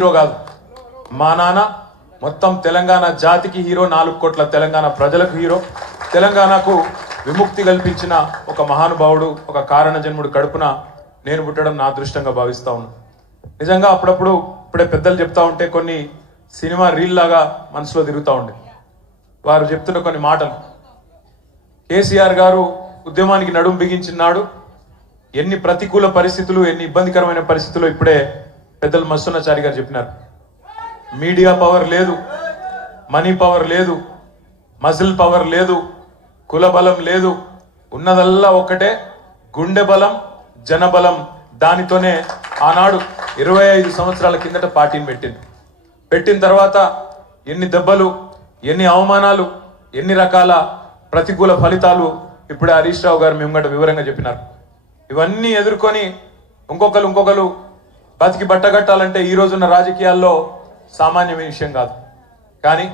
Hero కాదు, మా నాన్న మొత్తం తెలంగాణ జాతికి హీరో, 4 కోట్ల తెలంగాణ ప్రజలకు హీరో, తెలంగాణకు విముక్తి కల్పించిన ఒక మహానుభావుడు, ఒక కారణ జన్ముడు కడుపున నేను పుట్టడం నా అదృష్టంగా భావిస్తా ఉన్నాను. నిజంగా అప్పుడప్పుడు ఇప్పుడే పెద్దలు చెప్తా ఉంటే కొన్ని సినిమా రీల్ లాగా మనసులో తిరుగుతూ ఉండే. వారు చెప్తున్న కొన్ని మాటలు, కేసీఆర్ గారు ఉద్యమానికి నడుం బిగించినాడు, ఎన్ని ప్రతికూల పరిస్థితులు, ఎన్ని ఇబ్బందికరమైన పరిస్థితులు ఇప్పుడే పెద్దలు మస్తునాచారి గారు చెప్పినారు. మీడియా పవర్ లేదు, మనీ పవర్ లేదు, మజిల్ పవర్ లేదు, కుల బలం లేదు, ఉన్నదల్లా ఒక్కటే గుండె బలం, జనబలం. దానితోనే ఆనాడు 25 సంవత్సరాల కిందట పార్టీని పెట్టిన తర్వాత ఎన్ని దెబ్బలు, ఎన్ని అవమానాలు, ఎన్ని రకాల ప్రతికూల ఫలితాలు ఇప్పుడు హరీష్ రావు గారు మేము వివరంగా చెప్పినారు. ఇవన్నీ ఎదుర్కొని ఇంకొకరు బతికి బట్టగట్టాలంటే ఈ రోజున్న రాజకీయాల్లో సామాన్యమైన విషయం కాదు. కానీ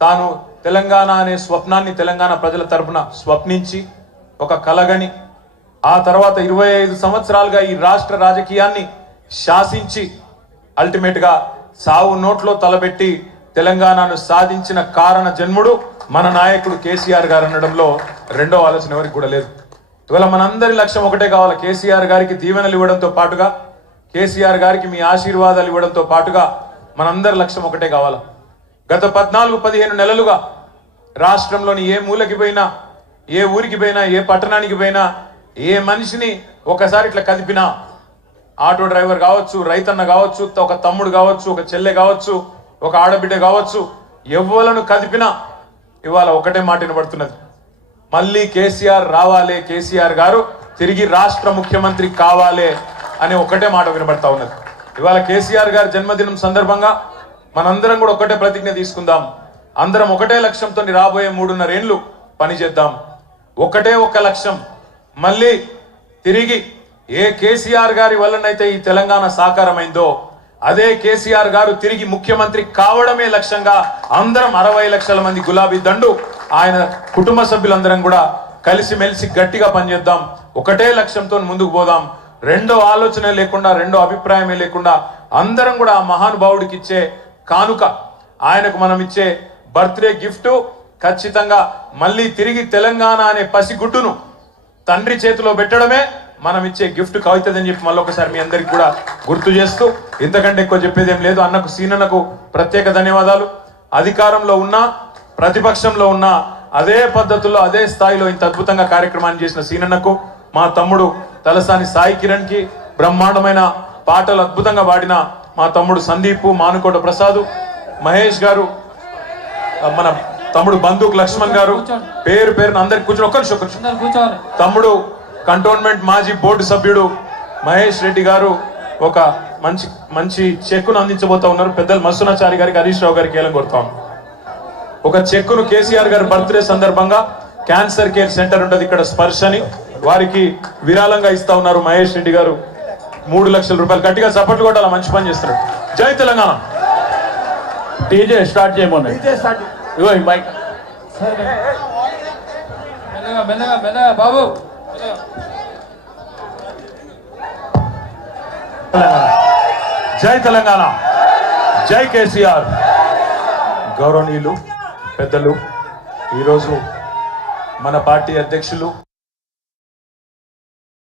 తాను తెలంగాణ అనే స్వప్నాన్ని తెలంగాణ ప్రజల తరపున స్వప్నించి ఒక కలగని, ఆ తర్వాత 25 సంవత్సరాలుగా ఈ రాష్ట్ర రాజకీయాన్ని శాసించి అల్టిమేట్ గా సావు నోట్లో తలబెట్టి తెలంగాణను సాధించిన కారణ జన్ముడు మన నాయకుడు కేసీఆర్ గారు అనడంలో రెండో ఆలోచన ఎవరికి కూడా లేదు. ఇవాళ మనందరి లక్ష్యం ఒకటే కావాలి, కేసీఆర్ గారికి దీవెనలు ఇవ్వడంతో పాటుగా, కేసీఆర్ గారికి మీ ఆశీర్వాదాలు ఇవ్వడంతో పాటుగా మనందరి లక్ష్యం ఒకటే కావాలి. గత 14-15 నెలలుగా రాష్ట్రంలోని ఏ మూలకి పోయినా, ఏ ఊరికి పోయినా, ఏ పట్టణానికి పోయినా, ఏ మనిషిని ఒకసారి ఇట్లా కదిపినా, ఆటో డ్రైవర్ కావచ్చు, రైతన్న కావచ్చు, ఒక తమ్ముడు కావచ్చు, ఒక చెల్లె కావచ్చు, ఒక ఆడబిడ్డ కావచ్చు, ఎవ్వలను కదిపినా ఇవాళ ఒకటే మాట వినబడుతున్నది, మళ్ళీ కేసీఆర్ రావాలే, కేసీఆర్ గారు తిరిగి రాష్ట్ర ముఖ్యమంత్రి కావాలే అనే ఒకటే మాట వినబడతా ఉన్నది. ఇవాళ కేసీఆర్ గారి జన్మదినం సందర్భంగా మనందరం కూడా ఒకటే ప్రతిజ్ఞ తీసుకుందాం. అందరం ఒకటే లక్ష్యంతో రాబోయే 3.5 ఏళ్ళు పనిచేద్దాం. ఒకటే ఒక లక్ష్యం, మళ్ళీ తిరిగి ఏ కేసీఆర్ గారి వల్లనైతే ఈ తెలంగాణ సాకారమైందో అదే కేసీఆర్ గారు తిరిగి ముఖ్యమంత్రి కావడమే లక్ష్యంగా అందరం 60 లక్షల మంది గులాబీ దండు ఆయన కుటుంబ సభ్యులందరం కూడా కలిసిమెలిసి గట్టిగా పనిచేద్దాం. ఒకటే లక్ష్యంతో ముందుకు పోదాం. రెండో ఆలోచన లేకుండా, రెండో అభిప్రాయమే లేకుండా అందరం కూడా ఆ మహానుభావుడికి ఇచ్చే కానుక, ఆయనకు మనం ఇచ్చే బర్త్డే గిఫ్ట్ ఖచ్చితంగా మళ్ళీ తిరిగి తెలంగాణ అనే పసిగుడ్డును తండ్రి చేతిలో పెట్టడమే మనం ఇచ్చే గిఫ్ట్ అవుతుందని చెప్పి మళ్ళీ ఒకసారి మీ అందరికి కూడా గుర్తు చేస్తూ, ఇంతకంటే ఎక్కువ చెప్పేది ఏం లేదు. అన్నకు సీనన్నకు ప్రత్యేక ధన్యవాదాలు. అధికారంలో ఉన్నా, ప్రతిపక్షంలో ఉన్నా అదే పద్ధతుల్లో, అదే స్థాయిలో ఇంత అద్భుతంగా కార్యక్రమాన్ని చేసిన సీనన్నకు, మా తమ్ముడు తలసాని సాయి కిరణ్ కి, బ్రహ్మాండమైన పాటలు అద్భుతంగా పాడిన మా తమ్ముడు సందీప్, మానుకోట ప్రసాద్, మహేష్ గారు, మన తమ్ముడు బందూక్ లక్ష్మణ్ గారు, పేరు పేరున అందరికి కూర్చొని తమ్ముడు కంటోన్మెంట్ మాజీ బోర్డు సభ్యుడు మహేష్ రెడ్డి గారు ఒక మంచి చెక్కును అందించబోతా ఉన్నారు. పెద్దలు మస్తునాచారి గారికి, హరీష్ రావు గారికి ఏలం కోరుతాం. ఒక చెక్కును కేసీఆర్ గారి బర్త్డే సందర్భంగా క్యాన్సర్ కేర్ సెంటర్ ఉంటుంది ఇక్కడ స్పర్శని, వారికి విరాళంగా ఇస్తా ఉన్నారు మహేష్ రెడ్డి గారు 3 లక్షల రూపాయలు. గట్టిగా సపోర్ట్ కొట్టాల, మంచి పని చేస్తున్నారు. జై తెలంగాణ. డీజే స్టార్ట్ చేయమని ఇగో ఈ మైక్ మెల్లగా బాబు. జై తెలంగాణ, జై కేసీఆర్. గౌరవనీయులు పెద్దలు, ఈరోజు మన పార్టీ అధ్యక్షులు